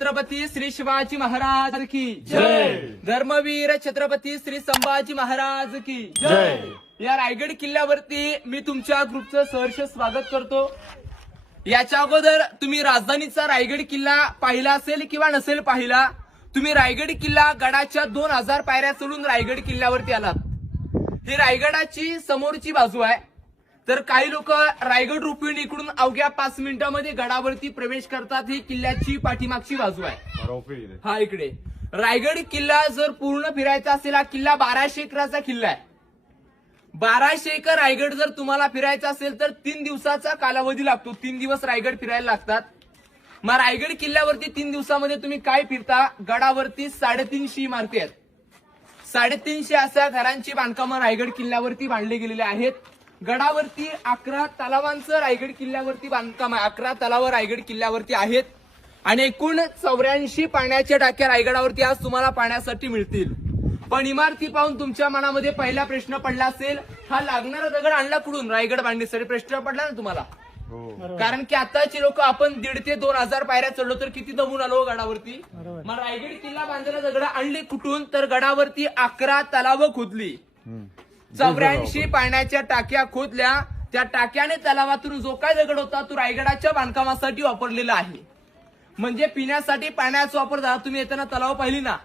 छत्रपती श्री शिवाजी महाराज की जय। धर्मवीर छत्रपती श्री संभाजी महाराज की जय। या रायगड किल्ल्यावरती मी तुमच्या ग्रुपचं सहर्ष स्वागत करतो। याच्या अगोदर तुम्ही राजधानीचा रायगड किल्ला पाहिला असेल किंवा नसेल पाहिला, तुम्ही रायगड किल्ला गडाच्या 2000 पायऱ्या चढून रायगड किल्ल्यावरती आलात। ही रायगडाची समोरची बाजू आहे। तर काही लोक रायगड रोपवेन इकडून अवघ्या 5 मिनिटांमध्ये गडावरती प्रवेश करतात। ही किल्ल्याची पाठीमागची बाजू आहे। हा इकडे रायगड किल्ला जर पूर्ण फिरायचा असेल, हा किल्ला 1200 एकराचा किल्ला आहे। 1200 एकर रायगड जर तुम्हाला फिरायचा असेल तर 3 दिवसाचा कालावधी लागतो। 3 दिवस रायगड फिरायला लागतात। मग रायगड किल्ल्यावरती 3 दिवसामध्ये तुम्ही काय फिरता? गडावरती 350 इमारती आहेत। 350 अशा घरांची बांधकामं रायगड किल्ल्यावरती बांधली गेलेली आहेत। गडावरती 11 तलावांचं रायगड किल्ल्यावरती बांधकाम आहे। 11 तलाव रायगड किल्ल्यावरती आहेत आणि एकूण 84 पाण्याच्या टाक्या रायगडावरती आज तुम्हाला पाण्यासाठी मिळतील। पण इमारती पाहून तुमच्या मनामध्ये पहिला प्रश्न पडला असेल, हा लागणारा दगड आणला कुठून रायगड बांधण्यासाठी? प्रश्न पडला ना तुम्हाला? कारण की आताची लोक आपण 1,500 ते 2,000 पायऱ्या चढलो तर किती दमून आलो गडावरती। मग रायगड किल्ला बांधायला दगड आणले कुठून? तर गडावरती 11 तलाव खोदली, 84 पाण्याच्या टाक्या खोदल्या। त्या टाक्याने तलावातून जो काय दगड होता तो रायगडाच्या बांधकामासाठी वापरलेला आहे। म्हणजे पिण्यासाठी पाण्याचा वापर झाला। तुम्ही येताना तलाव पाहिली ना,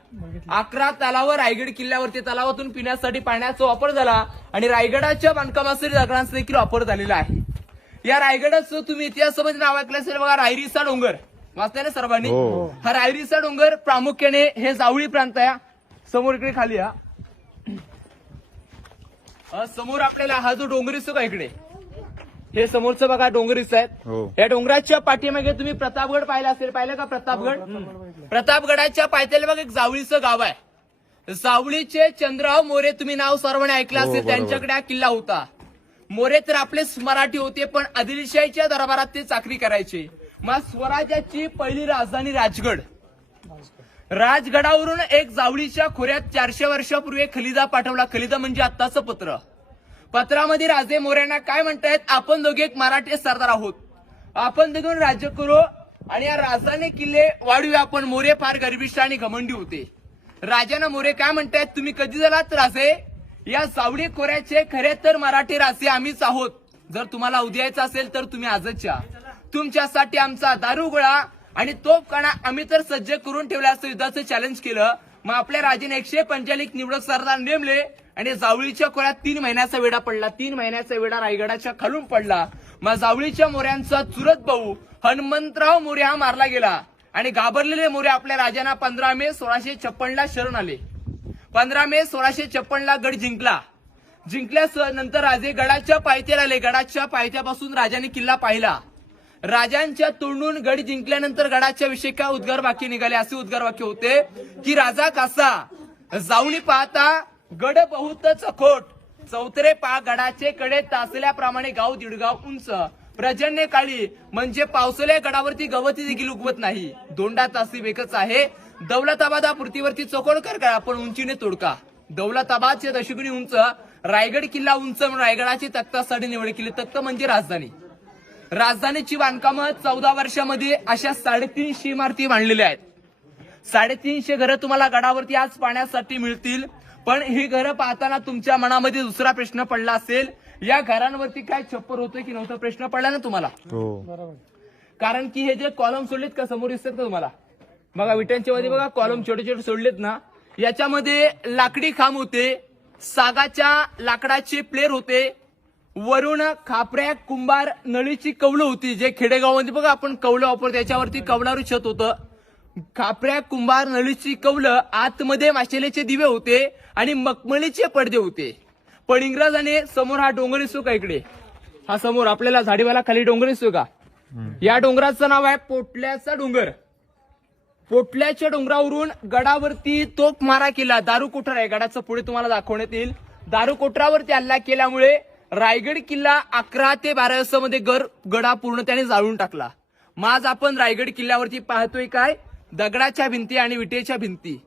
11 तलाव रायगड किल्ल्यावरती, तलावातून पिण्यासाठी पाण्याचा वापर झाला आणि रायगडाच्या बांधकामासाठी दगडांचा देखील वापर झालेला आहे। या रायगडाचं तुम्ही इतिहासामध्ये नाव ऐकलं असेल बघा, रायरीचा डोंगर वाचलाय ना सर्वांनी? हा रायरीचा डोंगर प्रामुख्याने हे जावळी प्रांत आहे। समोर इकडे खाली समोर आपल्याला हा जो डोंगर दिसतो का इकडे, हे समोरचं बघा डोंगर दिसत आहेत। या डोंगराच्या पाठीमागे तुम्ही प्रतापगड पाहिला असेल, पाहिलं का प्रतापगड? प्रतापगडाच्या पायथ्याला बघा एक जावळीचं गाव आहे। जावळीचे चंद्रराव मोरे, तुम्ही नाव सर्वांनी ऐकलं असेल, त्यांच्याकडे हा किल्ला होता। मोरे तर आपलेच मराठी होते, पण आदिलशाहीच्या दरबारात ते चाकरी करायचे। मग स्वराज्याची पहिली राजधानी राजगड, राजगडावरून एक जावळीच्या खोऱ्यात 400 वर्षापूर्वी खलिदा पाठवला। खलिदा म्हणजे आत्ताचं पत्र। पत्रामध्ये राजे मोऱ्यांना काय म्हणतायत? आपण दोघे एक मराठी सरदार आहोत, आपण दोघून राज्य करू आणि या राजाने किल्ले वाढूया। आपण मोरे फार गर्विष्ठ आणि घमंडी होते। राजाना मोरे काय म्हणतायत? तुम्ही कधी झालात राजे? या जावळी खोऱ्याचे खरे तर मराठी राजे आम्हीच आहोत। जर तुम्हाला उद्यायचं असेल तर तुम्ही आजच या। तुमच्यासाठी आमचा दारुगोळा आणि तोफखाना आम्ही तर सज्ज करून ठेवला असं युद्धाचं चॅलेंज केलं। मग आपल्या राजाने 145 निवडक सरदार नेमले आणि जावळीच्या खोऱ्यात 3 महिन्याचा वेढा पडला। 3 महिन्याचा वेढा रायगडाच्या खालून पडला। मग जावळीच्या मोऱ्यांचा चुलत भाऊ हनुमंतराव मोरे हा मारला गेला आणि घाबरलेले मोरे आपल्या राजांना 15 मे 1656 शरण आले। 15 मे 1656 गड जिंकला। जिंकल्यानंतर राजे गडाच्या पायथ्याला आले। गडाच्या पायथ्यापासून राजाने किल्ला पाहिला। राजांच्या तोंडून गड जिंकल्यानंतर गडाच्या विषयी काय उद्गार वाक्य निघाले? असे उद्गार वाक्य होते की राजा कसा जाऊनी पाहता गड बहुत चखोट, चौतरे पा गडाचे कडे तासल्याप्रमाणे गाव 1.5 गाव उंच, प्रजन्य काळी म्हणजे पावसाळ्या गडावरती गवती देखील उगवत नाही, दोंडा तासी वेकच आहे, दौलताबाद पृथ्वीवरती चोकोड कर आपण उंचीने तोडका। दौलताबादचे दशगुणी उंच, रायगड किल्ला उंच म्हणून रायगडाची तख्तासाठी निवड केली। तख्त म्हणजे राजधानी। राजधानीची बांधकामं 14 वर्षामध्ये अशा 350 इमारती बांधलेल्या आहेत। 350 घरं तुम्हाला गडावरती आज पाण्यासाठी मिळतील। पण ही घरं पाहताना तुमच्या मनामध्ये दुसरा प्रश्न पडला असेल, या घरांवरती काय छप्पर होतं की नव्हतं? प्रश्न पडला ना तुम्हाला? कारण की हे जे कॉलम सोडलेत का समोर दिसतात का तुम्हाला? बघा विटांच्या मध्ये बघा कॉलम छोटे छोटे सोडलेत ना, याच्यामध्ये लाकडी खांब होते, सागाच्या लाकडाचे प्लेर होते, वरून खापऱ्या कुंभार नळीची कौलं होती। जे खेडेगावामध्ये बघा आपण कौलं वापरतो, त्याच्यावरती कौलारू छत होतं। खापऱ्या कुंभार नळीची कौलं, आतमध्ये माशेलेचे दिवे होते आणि मखमलीचे पडदे होते। पण इंग्रजाने समोर हा डोंगर दिसतो का इकडे, हा समोर आपल्याला झाडीवाला खाली डोंगर दिसतो का, या डोंगराचं नाव आहे पोटल्याचा डोंगर। पोटल्याच्या डोंगरावरून गडावरती तोफ मारा केला। दारू कोठार आहे गडाचं, पुढे तुम्हाला दाखवण्यात येईल। दारू कोठारावरती हल्ला केल्यामुळे रायगड किल्ला 11 ते 12 मध्ये गडा पूर्णपणे जाळून टाकला। मग आज आपण रायगड किल्ल्यावरती पाहतोय काय? दगडाच्या भिंती आणि विटेच्या भिंती।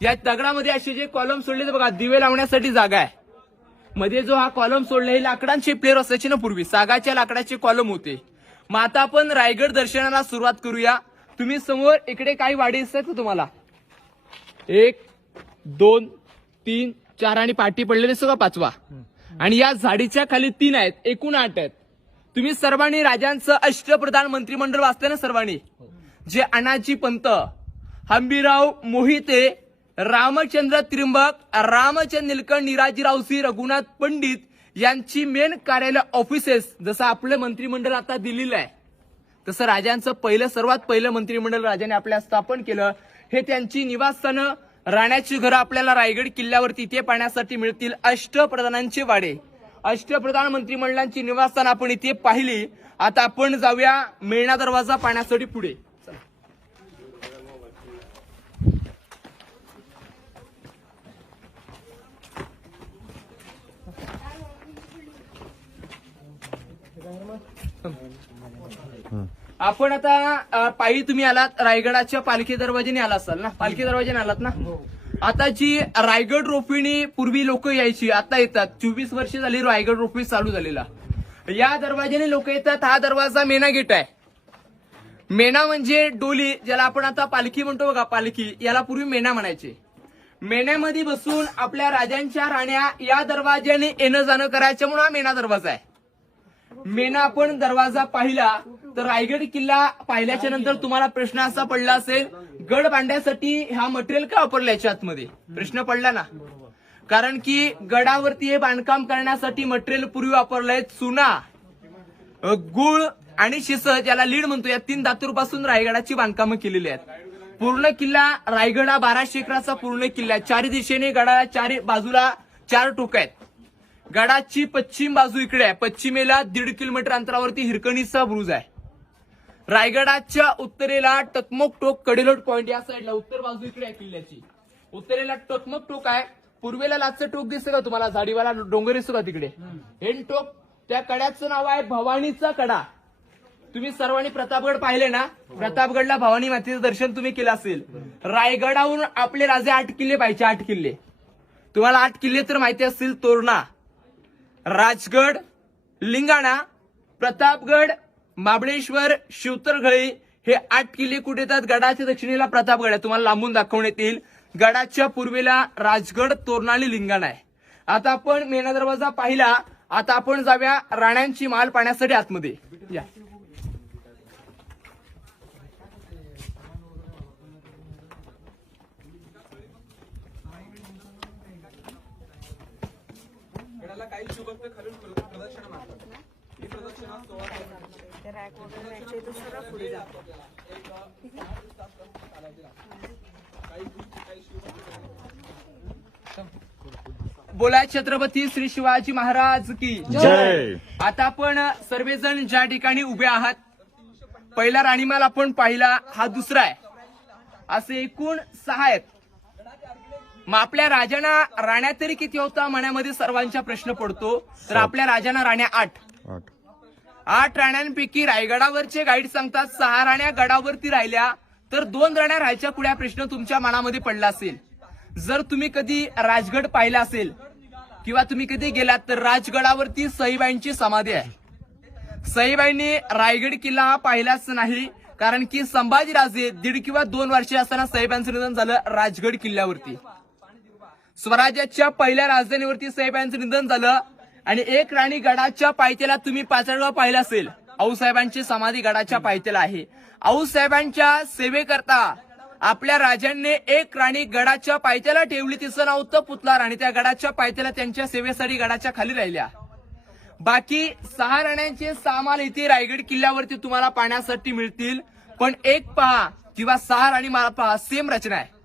या दगडामध्ये असे जे कॉलम सोडले बघा, दिवे लावण्यासाठी जागा आहे। मध्ये जो हा कॉलम सोडला हे लाकडांचे प्लेर असायचे ना, पूर्वी सागाच्या लाकडाचे कॉलम होते। मग आता आपण रायगड दर्शनाला सुरुवात करूया। तुम्ही समोर इकडे काही वाडे दिसतात का तुम्हाला? 1 2 3 4 आणि पाठी पडलेले सगळं 5वा. आणि या झाडीच्या खाली 3 आहेत, एकूण 8 आहेत. तुम्ही सर्वांनी राजांचं अष्टप्रधान मंत्रिमंडळ वाचलं ना सर्वांनी? जे अनाजी पंत, हंबीराव मोहिते, रामचंद्र त्रिंबक, रामचंद्र निलकंठ, निराजीराव सिंह, रघुनाथ पंडित यांची मेन कार्यालय ऑफिसेस जसं आपलं मंत्रिमंडळ आता दिलेलं आहे तसं राजांचं सर्वात पहिलं मंत्रिमंडळ राजाने आपल्या स्थापन केलं. हे त्यांची निवासस्थानं, राहण्याची घरं आपल्याला रायगड किल्ल्यावरती इथे पाहण्यासाठी मिळतील. अष्टप्रधानांचे वाडे, अष्टप्रधान मंत्रिमंडळांची निवासस्थानं आपण इथे पाहिली. आता आपण जाऊया मेणा दरवाजा पाहण्यासाठी पुढे. आपण आता पायी तुम्ही आलात, रायगडाच्या पालखी दरवाजाने आला असाल ना? पालखी दरवाजाने आलात ना? आता जी रायगड रोपीने पूर्वी लोक यायची, आता येतात. 24 वर्ष झाली रायगड रोपी चालू झालेला. या दरवाजाने लोक येतात. हा दरवाजा मेना गेट आहे. मेना म्हणजे डोली, ज्याला आपण आता पालखी म्हणतो बघा, पालखी याला पूर्वी मेना म्हणायचे. मेण्यामध्ये बसून आपल्या राजांच्या राण्या या दरवाजाने येणं जाणं करायचं म्हणून हा मेना दरवाजा आहे. मेना आपण दरवाजा पाहिला तर रायगड किल्ला पाहिल्याच्या नंतर तुम्हाला प्रश्न असा पडला असेल, गड बांधण्यासाठी हा मटेरियल का वापरला याच्या आतमध्ये? प्रश्न पडला ना? कारण की गडावरती हे बांधकाम करण्यासाठी मटेरियल पूर्वी वापरलंय चुना, गुळ आणि शिस, ज्याला लीड म्हणतो. या 3 धातूंपासून रायगडाची बांधकामं केलेली आहेत. पूर्ण किल्ला रायगड हा 1200 एकराचा पूर्ण किल्ला आहे. 4 दिशेने गडाला 4 बाजूला 4 टोक आहेत. गडाची पश्चिम बाजू इकडे आहे. पश्चिमेला 1.5 किलोमीटर अंतरावरती हिरकणीचा बुरुज आहे. रायगडाच्या उत्तरेला टकमक टोक, कडेलोट पॉइंट या साईडला उत्तर बाजू इकडे आहे किल्ल्याची. उत्तरेला टकमक टोक आहे. पूर्वेला लाचचं टोक दिसतं का तुम्हाला? झाडीवाला डोंगर दिसतो का तिकडे? हेन टोक. त्या कड्याचं नाव आहे भवानीचा कडा. तुम्ही सर्वांनी प्रतापगड पाहिले ना? प्रतापगडला भवानी मातेचं दर्शन तुम्ही केलं असेल. रायगडावरून आपले राजे 8 किल्ले पाहिजे. 8 किल्ले तुम्हाला 8 किल्ले तर माहिती असतील. तोरणा, राजगड, लिंगाणा, प्रतापगड, महाबळेश्वर, शिवतरगळी हे 8 किल्ले कुठे येतात? गडाच्या दक्षिणेला प्रतापगड आहे, तुम्हाला लांबून दाखवण्यात येईल. गडाच्या पूर्वेला राजगड, तोरणा आणि लिंगाणा आहे. आता आपण मेणा दरवाजा पाहिला. आता आपण जाऊया राण्यांची माल पाहण्यासाठी आतमध्ये या. काही शुभक्त खालून प्रदर्शन मारतात. ही प्रदक्षिणा 16 बोला छत्रपती श्री शिवाजी महाराज की जय. आता आपण सर्वजण ज्या ठिकाणी उभे आहात, पहिला राणीमाल आपण पाहिला, हा दुसरा आहे. असे एकूण 6 आहेत. मग आपल्या राजांना राण्या तरी किती होता मनामध्ये सर्वांचा प्रश्न पडतो. तर आपल्या राजांना राण्या 8 राण्यांपैकी रायगडावरचे गाईड सांगतात 6 राण्या गडावरती राहिल्या, तर 2 राण्या राहायच्या कुठे? प्रश्न तुमच्या मनामध्ये पडला असेल. जर तुम्ही कधी राजगड पाहिला असेल किंवा तुम्ही कधी गेलात तर राजगडावरती सईबाईंची समाधी आहे. सईबाईंनी रायगड किल्ला हा पाहिलाच नाही, कारण की संभाजीराजे 1.5 किंवा 2 वर्षे असताना सईबाईंचं निधन झालं राजगड किल्ल्यावरती. स्वराज्याच्या पहिल्या राजधानीवरती सईबाईंचं निधन झालं. आणि एक राणी गडाच्या पायथ्याला तुम्ही पाचडगाव पाहिलं असेल, आऊसाहेबांची समाधी गडाच्या पायथ्याला आहे. आऊसाहेबांच्या सेवेकरता आपल्या राजांनी एक राणी गडाच्या पायथ्याला ठेवली. तिचं नाव होतं पुतला राणी. त्या गडाच्या पायथ्याला त्यांच्या सेवेसाठी गडाच्या खाली राहिल्या. बाकी 6 राण्यांचे 6 माल इथे रायगड किल्ल्यावरती तुम्हाला पाहण्यासाठी मिळतील. पण एक पहा किंवा 6 राणी माल पहा, सेम रचना आहे.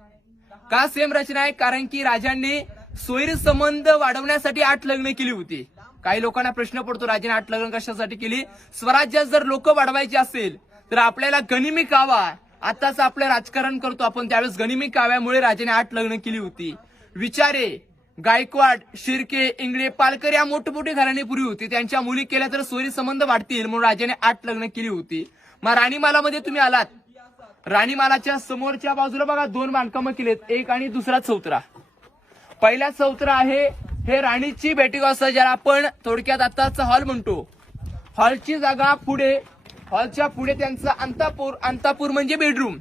का सेम रचना आहे? कारण की राजांनी सोयरी संबंध वाढवण्यासाठी 8 लग्न केली होती. काही लोकांना प्रश्न पडतो, राजाने 8 लग्न कशासाठी केली? स्वराज्यात जर लोक वाढवायची असेल तर आपल्याला गनिमी कावा, आताच आपलं राजकारण करतो आपण, त्यावेळेस गनिमी काव्यामुळे राजाने 8 लग्न केली होती. विचारे, गायकवाड, शिर्के, इंगळे, पालकर या मोठमोठी घराणी पूर्वी होती. त्यांच्या मुली केल्या तर सोयरी संबंध वाढतील म्हणून राजाने 8 लग्न केली होती. मग राणीमालामध्ये तुम्ही आलात, राणीमालाच्या समोरच्या बाजूला बघा 2 बांधकामं केलेत, एक आणि दुसरा चौतरा. पहिला चौतरा आहे हे राणीची बेटिंग हाऊस, ज्याला आपण थोडक्यात आताचा हॉल म्हणतो. हॉलची जागा पुढे, हॉलच्या पुढे त्यांचं अंतापूर म्हणजे बेडरूम,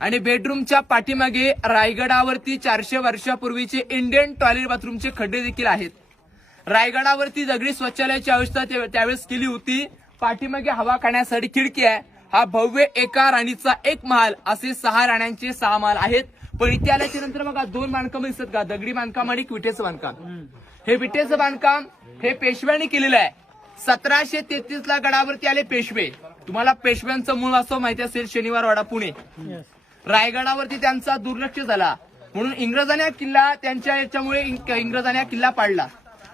आणि बेडरूमच्या पाठीमागे रायगडावरती 400 वर्षापूर्वीचे इंडियन टॉयलेट बाथरूमचे खड्डे देखील आहेत. रायगडावरती दगडी शौचालयाची व्यवस्था त्यावेळेस केली होती. पाठीमागे हवा खाण्यासाठी खिडकी आहे. हा भव्य एका राणीचा एक महाल, असे 6 राण्यांचे 6 महाल आहेत. पण इथे आल्याच्या नंतर बघा 2 बांधकाम दिसतात का, दगडी बांधकाम आणि विटेचं बांधकाम. हे विटेचं बांधकाम हे पेशव्यांनी केलेलं आहे. 1733 ला गडावरती आले पेशवे. तुम्हाला पेशव्यांचं मूळ असं माहिती असेल, शनिवारवाडा पुणे. रायगडावरती त्यांचा दुर्लक्ष झाला म्हणून इंग्रजांनी किल्ला त्यांच्या याच्यामुळे इंग्रजांनी किल्ला पाडला.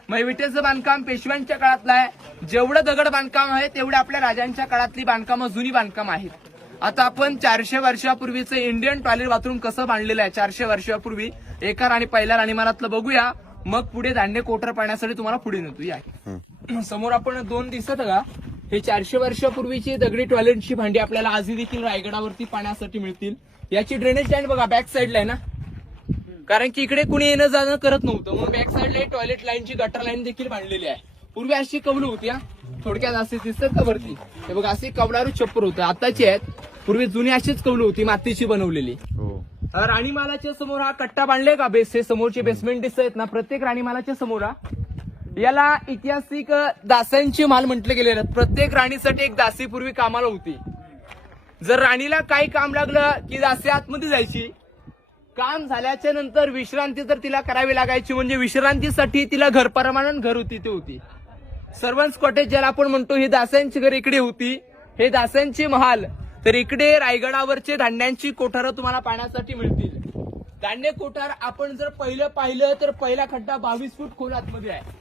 मग विटेचं बांधकाम पेशव्यांच्या काळातलं आहे. जेवढं दगड बांधकाम आहे तेवढे आपल्या राजांच्या काळातली बांधकामं जुनी बांधकाम आहेत. आता आपण 400 वर्षापूर्वीचं इंडियन टॉयलेट बाथरूम कसं बांधलेलं आहे 400 वर्षापूर्वी एका राणी पहिल्या राणीमारातलं बघूया. मग पुढे धान्य कोटर पाण्यासाठी तुम्हाला पुढे नेतो. या समोर आपण 2 दिसत का, हे 400 वर्षापूर्वीची दगडी टॉयलेटची भांडी आपल्याला आजही देखील रायगडावरती पाण्यासाठी मिळतील. याची ड्रेनेज लाईन बघा बॅक साईडला आहे ना, कारण की इकडे कुणी येणं जाणं करत नव्हतं म्हणून बॅक साईडला टॉयलेट लाईनची गटर लाईन देखील बांधलेली आहे. पूर्वी अशी कौलं होती. थोडक्यात असे दिसतात का वरती, हे बघा असे कौलारू छप्पर होतं. आताची आहेत, पूर्वी जुनी अशीच कौलं होती मातीची बनवलेली. राणीमालाच्या समोर हा कट्टा बांधले का, बेस हे समोरचे बेसमेंट दिसत आहेत ना, प्रत्येक राणीमालाच्या समोर याला ऐतिहासिक दासांची माल म्हटलं गेलेलं. प्रत्येक राणीसाठी एक दासी पूर्वी कामाला होती. जर राणीला काही काम लागलं की दासी आतमध्ये जायची. काम झाल्याच्या नंतर विश्रांती तर तिला करावी लागायची, म्हणजे विश्रांतीसाठी तिला घर परमानंट घर होती ते होती. सर्वंट्स कॉटेज ज्याला आपण म्हणतो, ही दासांची घर इकडे होती. हे दासांचे महाल. तर इकडे रायगडावरचे धान्यांची कोठारं तुम्हाला पाहण्यासाठी मिळतील. धान्य कोठार आपण जर पहिलं पाहिलं तर पहिला खड्डा 22 फूट खोल आतमध्ये आहे.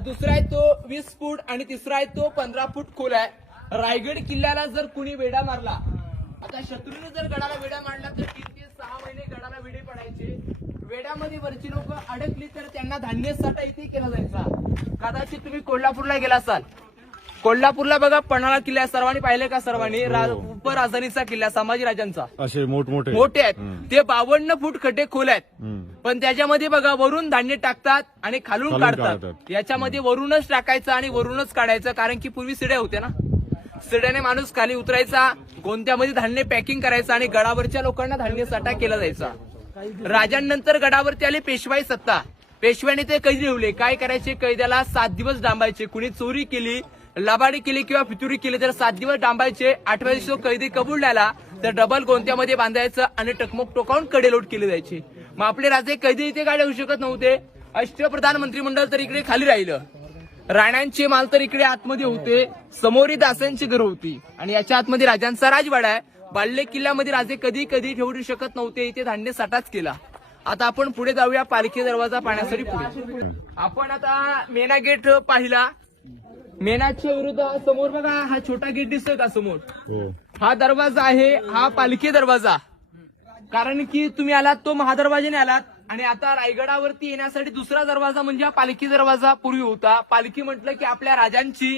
दुसरा आहे तो 20 फूट आणि तिसरा आहे तो 15 फूट खोल आहे. रायगड किल्ल्याला जर कुणी वेढा मारला, आता शत्रूने जर गडाला वेढा मारला तर 3 ते 6 महिने गडाला वेढे पडायचे. वेड्यामध्ये वरची लोक अडकली तर त्यांना धान्य साठा इथे केला जायचा. कदाचित तुम्ही कोल्हापूरला गेला असाल, कोल्हापूरला बघा पन्हाळा किल्ला सर्वांनी पाहिले का, सर्वांनी उपराजधानीचा किल्ला संभाजीराजांचा असे मोठे आहेत. ते 52 फूट खड्डे खोल आहेत. पण त्याच्यामध्ये बघा वरून धान्य टाकतात आणि खालून काढतात. याच्यामध्ये वरूनच टाकायचं आणि वरूनच काढायचं, कारण की पूर्वी सिड्या होत्या ना, सिड्याने माणूस खाली उतरायचा, गोंत्यामध्ये धान्य पॅकिंग करायचं आणि गडावरच्या लोकांना धान्य साठा केला जायचा. राजांनंतर गडावरती आले पेशवाई सत्ता. पेशव्याने ते कैदी ठेवले. काय करायचे, कैद्याला 7 दिवस डांबायचे. कुणी चोरी केली, लबाडी केली किंवा फितुरी केली तर 7 दिवस डांबायचे. 8व्या दिवशी कैदी कबूल झाला तर डबल गोंत्यामध्ये बांधायचं आणि टकमक टोकावून कडेलोट केली जायची. मग आपले राजे कैदी इथे काय ठेवू शकत नव्हते. अष्टप्रधान मंत्रिमंडळ तर इकडे खाली राहिलं. राण्यांचे माल तर इकडे आतमध्ये होते. समोरी दासांची घर होती आणि याच्या आतमध्ये राजांचा राजवाडा आहे. बाल्ले किल्ल्यामध्ये राजे कधी कधी ठेवू शकत नव्हते. इथे धान्य साठाच केला. आता आपण पुढे जाऊया पालखी दरवाजा पाहण्यासाठी. पुढे आपण आता मेना गेट पाहिला. मेनाच्या विरुद्ध समोर बघा हा छोटा गेट दिसतोय का समोर, हा दरवाजा आहे. हा पालखी दरवाजा. कारण की तुम्ही आलात तो महादरवाजाने आलात आणि आता रायगडावरती येण्यासाठी दुसरा दरवाजा म्हणजे हा पालखी दरवाजा पूर्वी होता. पालखी म्हटलं की आपल्या राजांची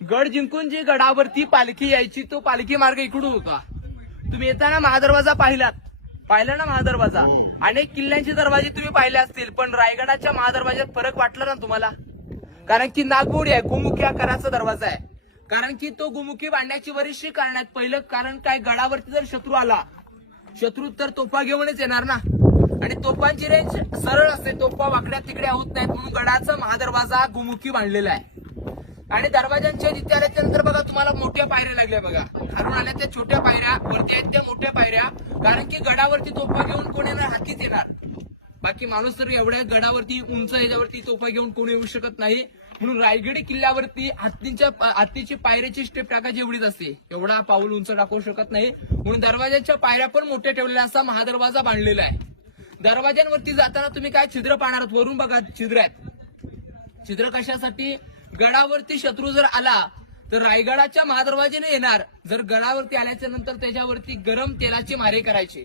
गड जिंकून जी गडावरती पालखी यायची तो पालखी मार्ग इकडून होता. तुम्ही येताना महादरवाजा पाहिला ना महादरवाजा. अनेक किल्ल्यांचे दरवाजे तुम्ही पाहिले असतील, पण रायगडाच्या महादरवाज्यात फरक वाटला ना तुम्हाला, कारण की नागमोडी आहे, गोमुखी आकाराचा दरवाजा आहे. कारण की तो गोमुखी बांधण्याची बरीचशी कारण आहेत. पहिलं कारण काय, गडावरती जर शत्रू आला, शत्रू तर तोफा घेऊनच येणार ना, आणि तोफांची रेंज सरळ असते, तोफा वाकड्या तिकड्या होत नाहीत, म्हणून गडाचा महादरवाजा गोमुखी बांधलेला आहे. आणि दरवाजांच्या जिथे आल्याच्या नंतर बघा तुम्हाला मोठ्या पायऱ्या लागल्या. बघा खालून आल्या त्या छोट्या पायऱ्या, वरती आहेत त्या मोठ्या पायऱ्या. कारण की गडावरती तोफा घेऊन कोण येणार, हातीच येणार. बाकी माणूस तर एवढ्या गडावरती उंच ह्याच्यावरती तोफा घेऊन कोणी येऊ शकत नाही. म्हणून रायगड किल्ल्यावरती हत्तीची पायऱ्याची स्टेप टाकायची एवढीच असते, एवढा पाऊल उंच टाकू शकत नाही. म्हणून दरवाजाच्या पायऱ्या पण मोठ्या ठेवलेल्या असा महादरवाजा बांधलेला आहे. दरवाज्यांवरती जाताना तुम्ही काय छिद्र पाहणार आहात, वरून बघा छिद्र आहेत. छिद्र कशासाठी, गडावरती शत्रू जर आला तर रायगडाच्या महादरवाजेने येणार. जर गडावरती आल्याच्या नंतर त्याच्यावरती गरम तेलाचे मारे करायचे,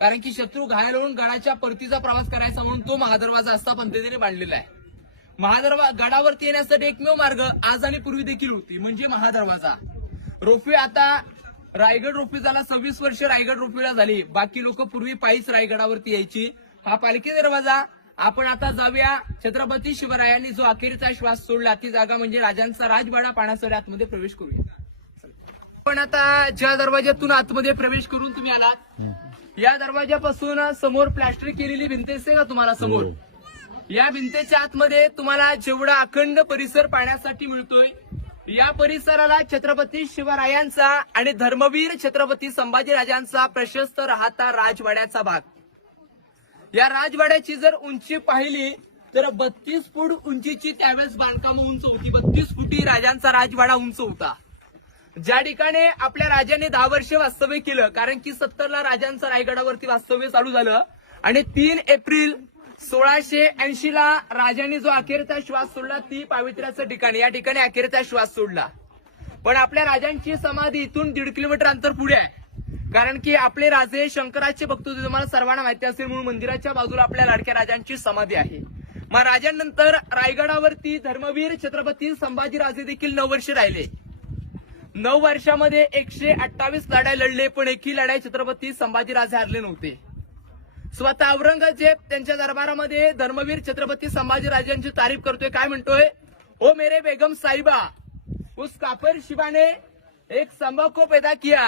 कारण की शत्रू घायल होऊन गडाच्या परतीचा प्रवास करायचा, म्हणून तो महादरवाजा असा पद्धतीने बांधलेला आहे. गडावरती येण्यासाठी एकमेव मार्ग आज आणि पूर्वी देखील होती, म्हणजे महादरवाजा. रोपवे आता रायगड रोपवे झाला, 26 वर्ष रायगड रोपवेला झाली. बाकी लोक पूर्वी पायीच रायगडावरती यायची. हा पालखी दरवाजा. आपण आता जाऊया छत्रपती शिवरायांनी जो अखेरचा श्वास सोडला ती जागा म्हणजे राजांचा राजवाडा पाहण्यासाठी आतमध्ये प्रवेश करूया. पण आता ज्या दरवाज्यातून आतमध्ये प्रवेश करून तुम्ही आलात, या दरवाजापासून समोर प्लॅस्टर केलेली भिंत दिसते का तुम्हाला समोर? या भिंतीच्या आतमध्ये तुम्हाला जेवढा अखंड परिसर पाहण्यासाठी मिळतोय, या परिसराला छत्रपती शिवरायांचा आणि धर्मवीर छत्रपती संभाजीराजांचा प्रशस्त राहता राजवाड्याचा भाग. या राजवाड्याची जर उंची पाहिली तर 32 फूट उंचीची त्यावेळेस बांधकाम उंच होती. 32 फुटी राजांचा राजवाडा उंच होता. ज्या ठिकाणी आपल्या राजाने 10 वर्ष वास्तव्य केलं, कारण की 70 ला राजांचं रायगडावरती वास्तव्य चालू झालं आणि 3 एप्रिल 1680 ला राजांनी जो अखेरचा श्वास सोडला, ती पावित्र्याचं ठिकाण, या ठिकाणी अखेरचा श्वास सोडला. पण आपल्या राजांची समाधी इथून 1.5 किलोमीटर अंतर पुढे आहे, कारण की आपले राजे शंकराचे भक्त होते, तुम्हाला सर्वांना माहिती असेल, म्हणून मंदिराच्या बाजूला आपल्या लाडक्या राजांची समाधी आहे. मग राजांनंतर रायगडावरती धर्मवीर छत्रपती संभाजीराजे देखील 9 वर्ष राहिले. 9 वर्षामध्ये 128 लढाई लढले, पण एकही लढाई छत्रपती संभाजीराजे हारले नव्हते. स्वतः औरंगजेब त्यांच्या दरबारामध्ये धर्मवीर छत्रपती संभाजीराजांची तारीफ करतोय. काय म्हणतोय? ओ मेरे बेगम साहिबा, उस काफिर शिवा ने एक संभा को पैदा किया,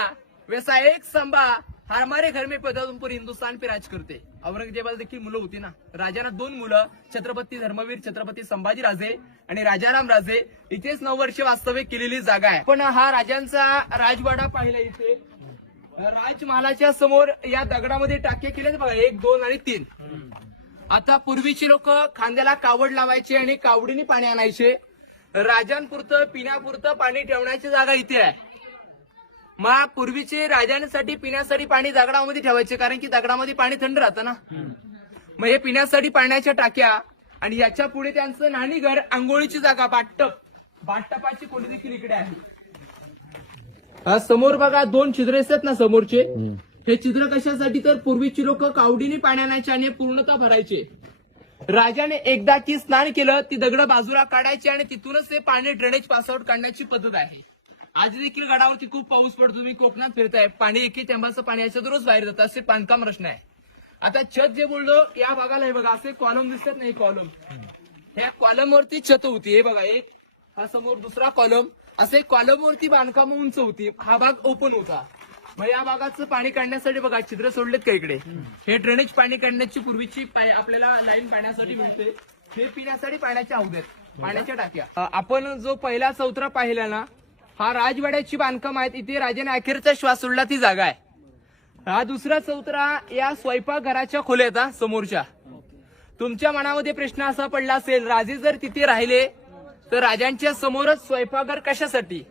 वैसा एक संभा हमारे घर में पैदा होऊन पूरे हिंदुस्तान पे राज करते. औरंगजेबाला देखील मुलं होती ना. राजांना 2 मुलं, छत्रपती धर्मवीर छत्रपती संभाजीराजे आणि राजाराम राजे. इथेच 9 वर्ष वास्तव्य केलेली जागा आहे. पण हा राजांचा राजवाडा पाहिला इथे राजमहालाच्या समोर या दगडामध्ये टाके केले बघा, 1, 2 आणि 3. आता पूर्वीची लोक खांद्याला कावड लावायचे आणि कावडीने पाणी आणायचे. राजांपुरतं पिण्यापुरतं पाणी ठेवण्याची जागा इथे आहे. मग पूर्वीचे राजांसाठी पिण्यासाठी पाणी दगडामध्ये ठेवायचे, कारण की दगडामध्ये पाणी थंड राहतं ना. मग हे पिण्यासाठी पाण्याच्या टाक्या आणि याच्या पुढे त्यांचं न्हाणीघर, आंघोळीची जागा, बाटटपाची कोंडी देखील इकडे आहे. समोर बघा 2 छिद्र असतात ना समोरचे, हे छिद्र कशासाठी? तर पूर्वीची लोक कावडीने पाणी आणायचे आणि पूर्णतः भरायचे. राजाने एकदा की स्नान केलं, ती दगड बाजूला काढायची आणि तिथूनच ते पाणी ड्रेनेज पासआउट काढण्याची पद्धत आहे. आज देखील गडावरती खूप पाऊस पडतो, तुम्ही कोकणात फिरताय, पाणी एकी थेंबाचं पाणी याच्यातूनच बाहेर जातं, असे बांधकाम रचना आहे. आता छत जे बोललो, या भागाला हे बघा असे कॉलम दिसतात नाही, कॉलम, ह्या कॉलमवरती छत होती. हे बघा, एक हा समोर दुसरा कॉलम, असे कॉलमवरती बांधकाम उंच होती. हा भाग ओपन होता. मग या भागाचं पाणी काढण्यासाठी बघा छिद्र सोडलेत का इकडे, हे ड्रेनेज पाणी काढण्याची पूर्वीची आपल्याला लाईन पाण्यासाठी मिळते. हे पिण्यासाठी पाण्याच्या हौद आहेत, पाण्याच्या टाक्या. आपण जो पहिला चौथरा पाहिला ना, हा राजवाड्याची बांधकाम आहेत. इथे राजाने अखेरचा श्वास सोडला ती जागा आहे. हा दुसरा चौथरा या स्वयंपाकघराच्या खोल्यात समोरच्या. तुमच्या मनामध्ये प्रश्न असा पडला असेल, राजे जर तिथे राहिले तर राजांच्या समोरच स्वयंपाकघर कशासाठी?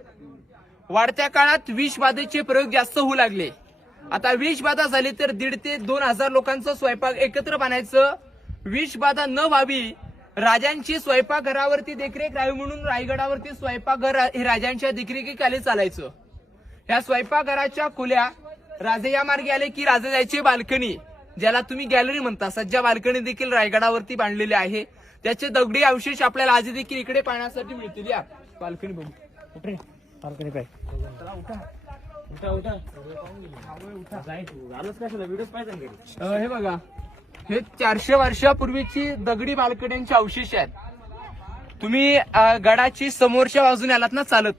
वाढत्या काळात विषबाधेचे प्रयोग जास्त होऊ लागले. आता विषबाधा झाली तर 1,500 ते 2,000 लोकांचं स्वयंपाक एकत्र बनायचं. विषबाधा न व्हावी, राजांची स्वयंपाकघरावरती देखरेख राहावी म्हणून रायगडावरती स्वयंपाकघर हे राजांच्या देखरेखीखाली चालायचं. या स्वयंपाकघराच्या खोल्या, राजे या मार्गे आले की राजे जायचे बाल्कनी, ज्याला तुम्ही गॅलरी म्हणता. सज्जा बाल्कनी देखील रायगडावरती बांधलेली आहे. त्याचे दगडी अवशेष आपल्याला आज देखील इकडे पाहण्यासाठी मिळतील. या बाल्कनी बघू, बाल्कनी काय हे बघा, हे 400 वर्षापूर्वीची दगडी बाल्कन्यांचे अवशेष आहेत. तुम्ही गडाची समोरच्या बाजूने आलात ना चालत,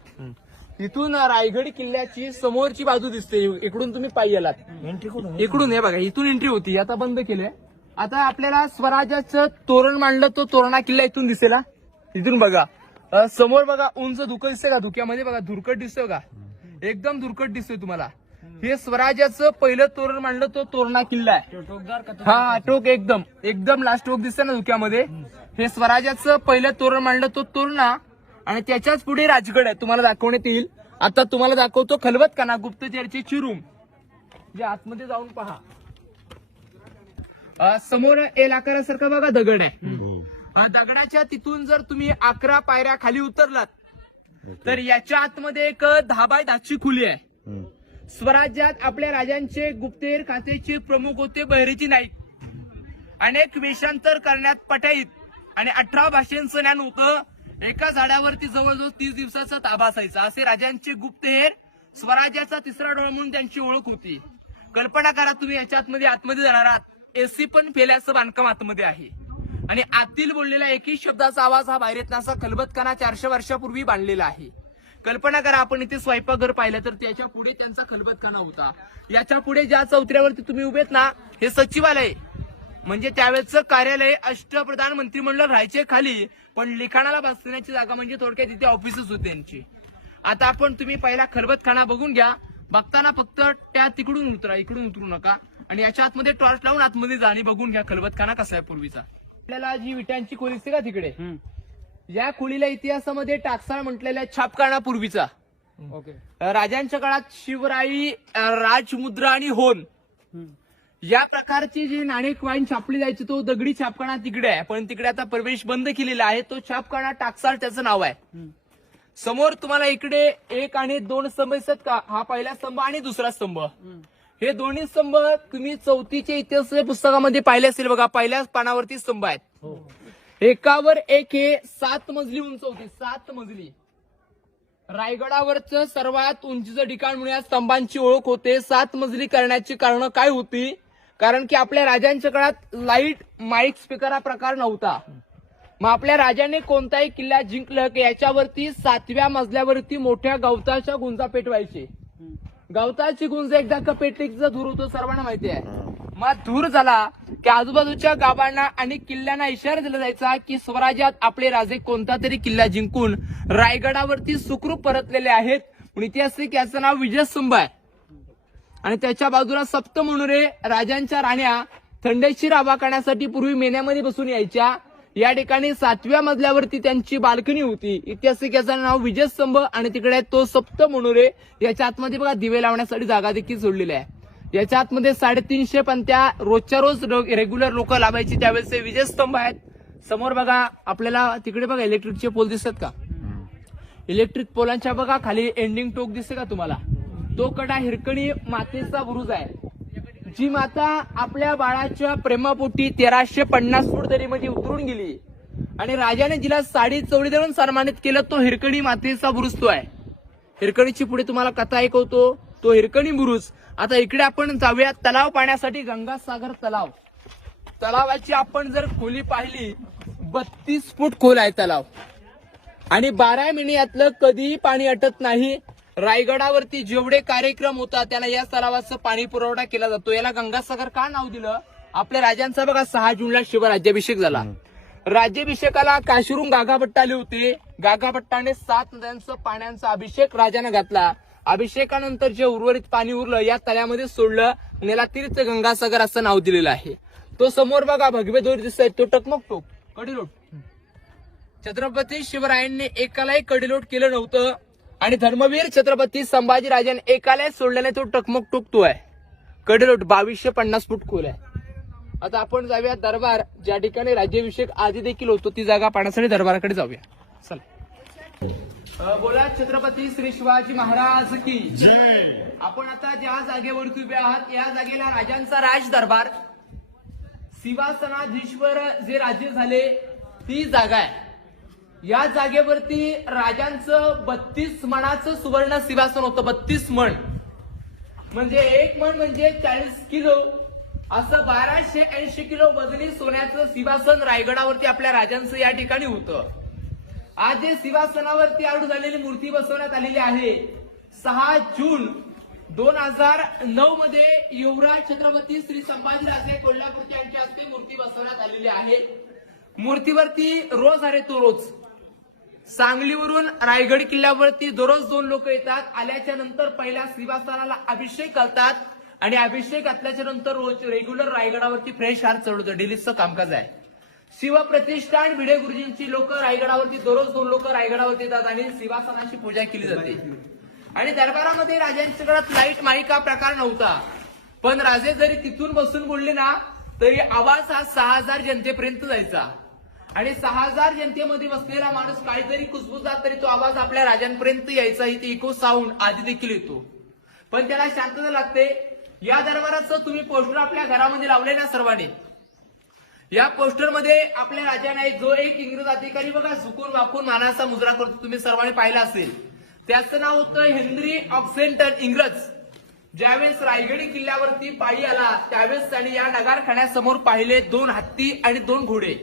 इथून रायगड किल्ल्याची समोरची बाजू दिसते. इकडून तुम्ही पायी आलात, इकडून हे बघा, इथून एंट्री होती, आता बंद केलंय. आता आपल्याला स्वराज्याचं तोरण मांडलं, तो तोरणा किल्ला इथून दिसेल. इथून बघा समोर बघा उंच धुकं दिसतंय का? धुक्यामध्ये बघा धुरकट दिसतोय का? एकदम धुरकट दिसतोय तुम्हाला. हे स्वराज्याचं पहिलं तोरण मांडलं, तो तोरणा किल्ला आहे. हा, टोक एकदम लास्ट टोक दिसतंय ना धुक्यामध्ये. हे स्वराज्याचं पहिलं तोरण मांडलं, तो तोरणा, आणि त्याच्याच पुढे राजगड आहे, तुम्हाला दाखवण्यात येईल. आता तुम्हाला दाखवतो खलबतखाना, गुप्तचरची रूम, जे आतमध्ये जाऊन पहा. समोर एल आकारासारखा बघा दगड आहे. दगडाच्या तिथून जर तुम्ही 11 पायऱ्या खाली उतरलात तर याच्या आतमध्ये एक 10 बाय 10ची खोली आहे. स्वराज्यात आपल्या राजांचे गुप्तहेर खात्याचे प्रमुख होते बहिरेजी नाईक. अनेक वेषांतर करण्यात पटाईत आणि 18 भाषांचं ज्ञान होतं. एका झाडावरती जवळजवळ 30 दिवसाचा ताबा असायचा. असे राजांचे गुप्तहेर, स्वराज्याचा तिसरा डोळा म्हणून त्यांची ओळख होती. कल्पना करा तुम्ही याच्यात आतमध्ये जाणार आहात, एसी पण फेल्याचं बांधकाम आतमध्ये आहे आणि आतील बोललेला एकही शब्दाचा आवाज हा बाहेर येत नसा. खलबतखाना 400 वर्षापूर्वी बांधलेला आहे. कल्पना करा, आपण इथे स्वयंपाकघर पाहिलं तर त्याच्या पुढे त्यांचा खलबतखाना होता. याच्या पुढे ज्या चौथऱ्यावरती तुम्ही उभेत ना, हे सचिवालय म्हणजे त्यावेळेचं कार्यालय. अष्टप्रधान मंत्रिमंडळ राहायचे खाली, पण लिखाणाला बसण्याची जागा म्हणजे थोडक्यात तिथे ऑफिसेस होते त्यांची. आता आपण तुम्ही पहिला खलबतखाना बघून घ्या. बघताना फक्त त्या तिकडून उतरा, इकडून उतरू नका, आणि याच्या आतमध्ये टॉर्च लावून आतमध्ये जा आणि बघून घ्या खलबतखाना कसा आहे पूर्वीचा. आपल्याला जी विटांची खोली असते का तिकडे, या खोलीला इतिहासामध्ये टाकसाळ म्हटलेला छापखाना पूर्वीचा. राजांच्या काळात शिवराई, राजमुद्रा आणि होन या प्रकारची जी नाणे कॉईन छापली जायची तो दगडी छापखाना तिकडे आहे, पण तिकडे आता प्रवेश बंद केलेला आहे. तो छापखाना टाकसाळ त्याचं नाव आहे. समोर तुम्हाला इकडे 1 आणि 2 स्तंभ दिसतात का, हा पहिला स्तंभ आणि दुसरा स्तंभ. हे दोन्ही स्तंभ तुम्ही चौथीच्या इतिहास पुस्तकामध्ये पाहिले असेल बघा, पहिल्याच पानावरती स्तंभ आहेत. एकावर एक हे 7 मजली उंच होती, 7 मजली. रायगडावरचं सर्वात उंचीचं ठिकाण म्हणून या स्तंभांची ओळख होते. 7 मजली करण्याची कारण काय होती, कारण की आपल्या राजांच्या काळात लाईट माईक स्पीकर हा प्रकार नव्हता. मग आपल्या राजाने कोणताही किल्ला जिंकलं की याच्यावरती 7व्या मजल्यावरती मोठ्या गवताच्या गुंजा पेटवायचे. गवताची गुंज एकदा का पेटली की धूर होतो, सर्वांना माहिती आहे. मग धूर झाला की आजूबाजूच्या गावांना आणि किल्ल्यांना इशारा दिला जायचा की स्वराज्यात आपले राजे कोणता तरी किल्ला जिंकून रायगडावरती सुखरूप परतलेले आहेत. इतिहासिक याचं नाव विजयस्तंभ आहे. आणि त्याच्या बाजूला सप्तमनुरे, राजांच्या राण्या थंडेशीर हवा करण्यासाठी पूर्वी मेन्यामध्ये बसून यायच्या. या ठिकाणी 7व्या मजल्यावरती त्यांची बाल्कनी होती. ऐतिहासिक याचं नाव विजयस्तंभ, आणि तिकडे तो सप्तमनुरे. याच्या आतमध्ये बघा दिवे लावण्यासाठी जागा देखील सोडलेली आहे. याच्या आतमध्ये 350 पंत्या रोजच्या रोज रेग्युलर लोक लावायची, त्यावेळेस विजयस्तंभ आहेत. समोर बघा आपल्याला तिकडे बघा इलेक्ट्रिकचे पोल दिसतात का, इलेक्ट्रिक पोलांच्या बघा खाली एंडिंग टोक दिसते का तुम्हाला, तो कडा हिरकणी मातेचा बुरुज आहे. जी माता आपल्या बाळाच्या प्रेमापोटी 1350 फूट दरीमध्ये उतरून गेली आणि राजाने जिला साडी चवडी देऊन सन्मानित केलं, तो हिरकणी मातेचा बुरुज तो आहे. हिरकणीची पुढे तुम्हाला कथा ऐकवतो, तो हिरकणी बुरुज. आता इकडे आपण जाऊया तलाव पाहण्यासाठी. गंगासागर तलाव, तलावाची आपण जर खोली पाहिली 32 फूट खोल आहे तलाव, आणि 12 महिने यातलं कधीही पाणी अटत नाही. रायगडावरती जेवढे कार्यक्रम होतात त्यांना या तलावाचं पाणी पुरवठा केला जातो. याला गंगासागर का नाव दिलं, आपल्या राजांचा बघा 6 जूनला शिवराज्याभिषेक झाला. राज्याभिषेकाला काशीरून गागाभट्ट आले होते. गागाभट्टाने 7 नद्यांचं पाण्याचा अभिषेक राजाने घातला. अभिषेकानंतर जे उर्वरित पाणी उरलं या तळ्यामध्ये सोडलं, याला तीर्थ गंगासागर असं नाव दिलेलं आहे. तो समोर बघा भगवे दोर दिसतोय, तो टकमक टोक कडेलोट. छत्रपती शिवरायांनी एकालाही कडेलोट केलं नव्हतं, आणि धर्मवीर छत्रपती संभाजीराजांनी एकालाही सोडल्याने तो टकमक टोकतो आहे. कडेलोट 2250 फूट खोल आहे. आता आपण जाऊया दरबार, ज्या ठिकाणी राज्याभिषेक आधी देखील होतो, ती जागा पाहण्यासाठी दरबाराकडे जाऊया. चला. बोला छत्रपती श्री शिवाजी महाराज की जय. आपण आता ज्या जागेवरती उभे आहात या जागेला राजांचा राज दरबार, सिंहासनाधीश्वर जे राज्य झाले ती जागा आहे. या जागेवरती राजांचं 32 मणाचं सुवर्ण सिंहासन होतं. 32 मण म्हणजे 1 मण म्हणजे 40 किलो, असं 1280 किलो वजनी सोन्याचं सिंहासन रायगडावरती आपल्या राजांचं या ठिकाणी होतं. आज जे सिंहासनावरती आरूढ झालेली मूर्ती बसवण्यात आलेली आहे 6 जून 2009 मध्ये युवराज छत्रपती श्री संभाजीराजे कोल्हापूर यांच्या हस्ते मूर्ती बसवण्यात आलेली आहे. मूर्तीवरती रोज आहे तो रोज सांगलीवरून रायगड किल्ल्यावरती दररोज 2 लोक येतात. आल्याच्या नंतर पहिल्या सिंहासनाला अभिषेक घालतात, आणि अभिषेक घातल्याच्या नंतर रोज रेग्युलर रायगडावरती फ्रेश हार चढवतं. डेलीचं कामकाज आहे. शिवप्रतिष्ठान भिडे गुरुजींची लोक रायगडावरती दररोज 2 लोक रायगडावरती येतात आणि सिंहासनाची पूजा केली जाते. आणि दरबारामध्ये राजांच्या काळात लाईट माईका प्रकार नव्हता, पण राजे जरी तिथून बसून बोलले ना तरी आवाज हा 6000 जनतेपर्यंत जायचा. आणि 6000 जनतेमध्ये बसलेला माणूस काहीतरी कुसबुसला तरी तो आवाज आपल्या राजांपर्यंत यायचा. इथे इको साऊंड आधी देखील येतो, पण त्याला शांतता लागते. या दरबाराचं तुम्ही पोस्टर आपल्या घरामध्ये लावले ना सर्वांनी, या पोस्टरमध्ये आपल्या राजाने जो एक इंग्रज अधिकारी बघा झुकून वाकून मानाचा मुजरा करतो, तुम्ही सर्वांनी पाहिला असेल. त्याचं नाव होतं हेनरी ऑक्सेंटन इंग्रज. ज्यावेळेस रायगडी किल्ल्यावरती पायी आला त्यावेळेस त्यांनी या नगारखान्यासमोर पाहिले 2 हत्ती आणि 2 घोडे.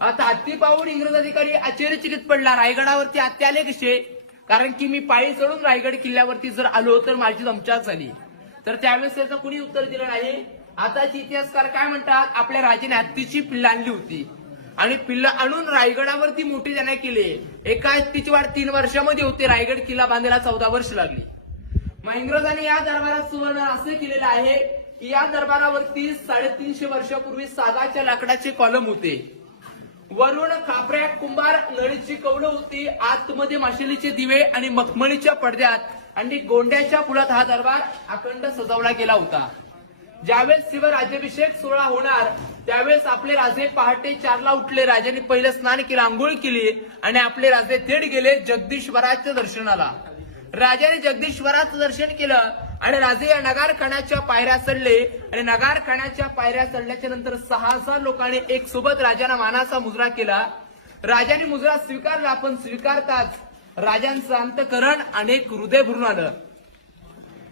आता हत्ती पाहून इंग्रज अधिकारी आश्चर्यचकित पडला. रायगडावरती हत्ती आले कसे, कारण की मी पायी चढून रायगड किल्ल्यावरती जर आलो तर माझी दमछाक झाली. तर त्यावेळेस त्याचं कुणी उत्तर दिलं नाही. आताचे इतिहासकार काय म्हणतात, आपल्या राजाने हत्तीची पिल्लं आणली होती आणि पिल्लं आणून रायगडावरती मोठी त्याने केले. एका हत्तीची वाढ 3 वर्षामध्ये होते, रायगड किल्ला बांधायला 14 वर्ष लागली. मग इंग्रजांनी या दरबारात सुवर्ण असं केलेलं आहे की या दरबारावरती 350 वर्षापूर्वी सागाच्या लाकडाचे कॉलम होते, वरून खापऱ्या कुंभार नळीची कौलं होती, आतमध्ये माशेलीचे दिवे आणि मखमलीच्या पडद्यात आणि गोंड्याच्या पुढात हा दरबार अखंड सजवला गेला होता. ज्यावेळेस शिवराज्याभिषेक सोहळा होणार त्यावेळेस आपले राजे पहाटे 4ला उठले. राजांनी पहिलं स्नान केलं, आंघोळ केली आणि आपले राजे थेट गेले जगदीश्वराच्या दर्शनाला. राजाने जगदीश्वराचं दर्शन केलं आणि राजे या नगारखान्याच्या पायऱ्या चढले आणि नगारखान्याच्या पायऱ्या चढल्याच्या नंतर 6,000 लोकांनी एक सोबत राजांना मानाचा मुजरा केला. राजाने मुजरा स्वीकारला, पण स्वीकारताच राजांचं अंतकरण अनेक हृदय भरून आलं.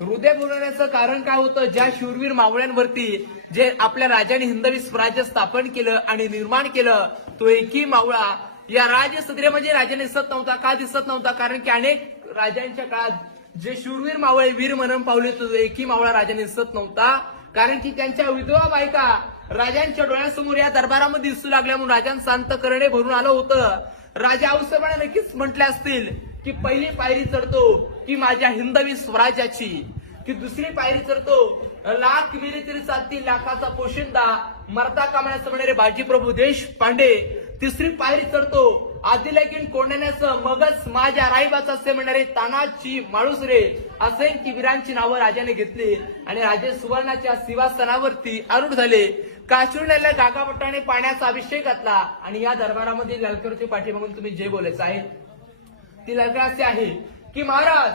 हृदय भरण्याचं कारण काय होतं, ज्या शूरवीर मावळ्यांवरती जे आपल्या राजाने हिंदवी स्वराज्य स्थापन केलं आणि निर्माण केलं, तो एकही मावळा या राजसत्रेमध्ये राजाने दिसत नव्हता. का दिसत नव्हता, कारण की अनेक राजांच्या काळात जे शूरवीर मावळे वीर म्हणून पावले, तो एकही मावळा राजाने दिसत नव्हता. कारण की त्यांच्या विधवा बायका राजांच्या डोळ्यासमोर या दरबारामध्ये दिसू लागल्या, म्हणून राजांचं अंतकरणे भरून आलं होतं. राजा अवसरपणे नक्कीच म्हटले असतील की पहिली पायरी चढतो की माझ्या हिंदवी स्वराज्याची, की दुसरी पायरी चढतो लाख मिली तरी चालतील लाखाचा पोशिंदा मरता कामाण्याचं म्हणणारे बाजीप्रभू देशपांडे, तिसरी पायरी चढतो आदिलकीन कोंडण्याचं मगच माझ्या राईबाचं असे म्हणणारे तानाजी माळुसरे, असंख्य वीरांची नावं राजाने घेतली आणि राजे सुवर्णाच्या सिंहासनावरती आरूढ झाले. काश्मीरला गागाभट्टाने पाण्याचा अभिषेक घातला आणि या दरबारामध्ये ललकरची पाठीमागून तुम्ही जे बोलायचं आहे ती ललकर असे आहे की महाराज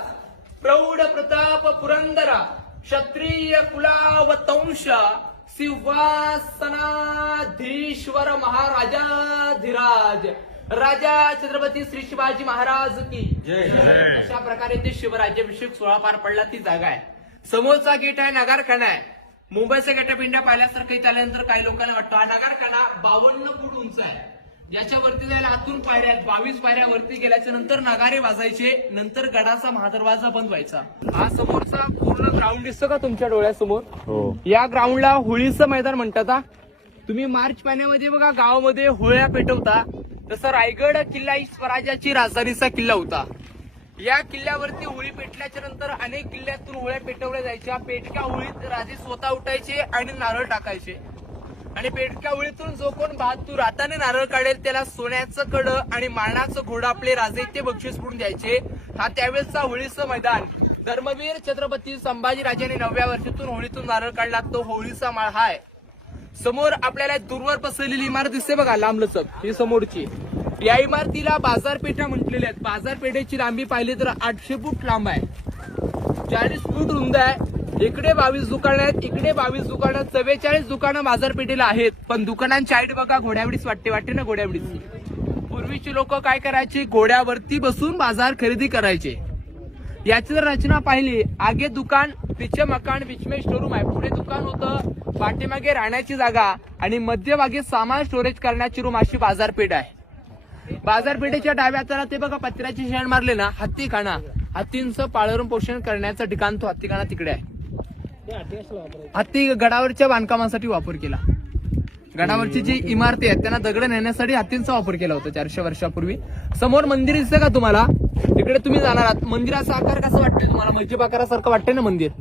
प्रौढ प्रताप पुरंदरा क्षत्रिय कुलावतंश सिंहासनाधीश्वर महाराजाधिराज राजा छत्रपती श्री शिवाजी महाराज की जय. अशा प्रकारे ते शिवराज्याभिषेक सोहळा पार पडला. ती जागा आहे. समोरचा गेट आहे नगारखाना आहे. मुंबईचा गेटापिंड्या पाहिल्यासारखं इथे आल्यानंतर काही लोकांना वाटतं हा नगारखाना 52 फूट उंच आहे. याच्यावरती जायला आतून पायऱ्या आहेत, 22 पायऱ्या वरती गेल्याच्या नंतर नगारे वाजायचे, नंतर गडाचा महादरवाजा बंद व्हायचा. हा समोरचा पूर्ण ग्राउंड दिसतो का तुमच्या डोळ्यासमोर, या ग्राउंडला होळीचं मैदान म्हणतात. तुम्ही मार्च महिन्यामध्ये बघा गावामध्ये होळ्या पेटवता, तसं रायगड किल्ला ही स्वराज्याची राजधानीचा किल्ला होता. या किल्ल्यावरती होळी पेटल्याच्या नंतर अनेक किल्ल्यातून होळ्या पेटवल्या जायच्या. पेटक्या होळीत राजे स्वतः उठायचे आणि नारळ टाकायचे आणि पेटक्या होळीतून जो कोण बहादूर हाताने नारळ काढेल त्याला सोन्याचं कडं आणि मारणाचं घोडं आपले राजे ते बक्षीस म्हणून द्यायचे. हा त्यावेळेसचा होळीचं मैदान. धर्मवीर छत्रपती संभाजी राजाने 9व्या वर्षातून होळीतून नारळ काढला, तो होळीचा माळ हा आहे. समोर आपल्याला दूरवर पसरलेली इमारत दिसते बघा लांबलचक, ही समोरची. या इमारतीला बाजारपेठा म्हटलेल्या आहेत. बाजारपेठेची लांबी पाहिली तर 800 फूट लांब आहे, 40 फूट रुंद आहे. इकडे 22 दुकानं आहेत, इकडे 22 दुकानं, 44 दुकानं बाजारपेठेला आहेत. पण दुकानांची हाईट बघा घोड्यावडीच वाटते ना घोड्यावडीची. पूर्वीची लोक काय करायचे, घोड्यावरती बसून बाजार खरेदी करायचे. याची जर रचना पाहिली, आगे दुकान पिछे मकान बीच में स्टोरूम आहे. पुढे दुकान होतं, पाठीमागे राहण्याची जागा आणि मध्यभागी सामान स्टोरेज करण्याची रूम, अशी बाजारपेठ आहे. बाजारपेठेच्या डाव्या हाताला ते बघा पत्र्याचे शेण मारले ना, हत्तीखाना, हत्तींचं पाळरून पोषण करण्याचं ठिकाण तो हत्तीखाना तिकडे आहे. हत्ती गडावरच्या बांधकामासाठी वापर केला. गडावरची जी इमारती आहेत त्यांना दगड नेण्यासाठी हत्तींचा वापर केला होता 400 वर्षापूर्वी. समोर मंदिर दिसतं का तुम्हाला, तिकडे तुम्ही जाणार आहात. मंदिराचा आकार कसा वाटतोय तुम्हाला, मस्जिद आकारासारखं वाटतंय ना मंदिर.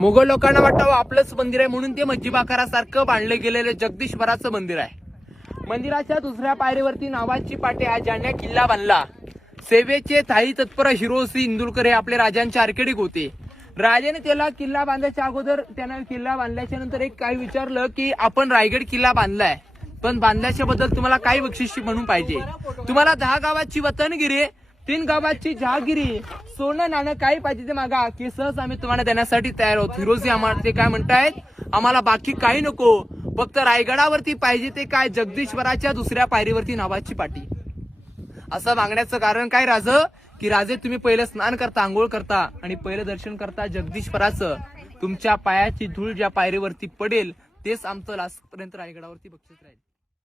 मुघल लोकांना वाटावं आपलंच मंदिर आहे म्हणून ते मस्जिद आकारासारखं बांधलं गेलेलं जगदीश्वराचं मंदिर आहे. मंदिराच्या दुसऱ्या पायरीवरती नावाची पाटी आहे, ज्याने किल्ला बांधला. सेवेचे थाई तत्पर हिरोसी इंदुरकर हे आपले राजांचे आर्किटेक्ट होते. राजाने त्याला किल्ला बांधायच्या अगोदर त्यानं किल्ला बांधल्याच्या नंतर एक काय विचारलं की आपण रायगड किल्ला बांधलाय, पण बांधल्याच्या बद्दल तुम्हाला काय बक्षीस म्हणून पाहिजे. तुम्हाला 10 गावाची वतनगिरी, 3 गावाची जहागिरी, सोनं नाणं काही पाहिजे ते मागा, की सहज आम्ही तुम्हाला देण्यासाठी तयार आहोत. हिरोजी आम्हाला ते काय म्हणतायत, आम्हाला बाकी काही नको, फक्त रायगडावरती पाहिजे ते काय, जगदीश्वराच्या दुसऱ्या पायरीवरती नावाची पाटी. असं मागण्याचं कारण काय राज, की राजे तुम्ही पहिलं स्नान करता, आंघोळ करता आणि पहिलं दर्शन करता जगदीश्वराचं. तुमच्या पायाची धूळ ज्या पायरीवरती पडेल तेच आमचं लास्टपर्यंत रायगडावरती बक्षीस राहील.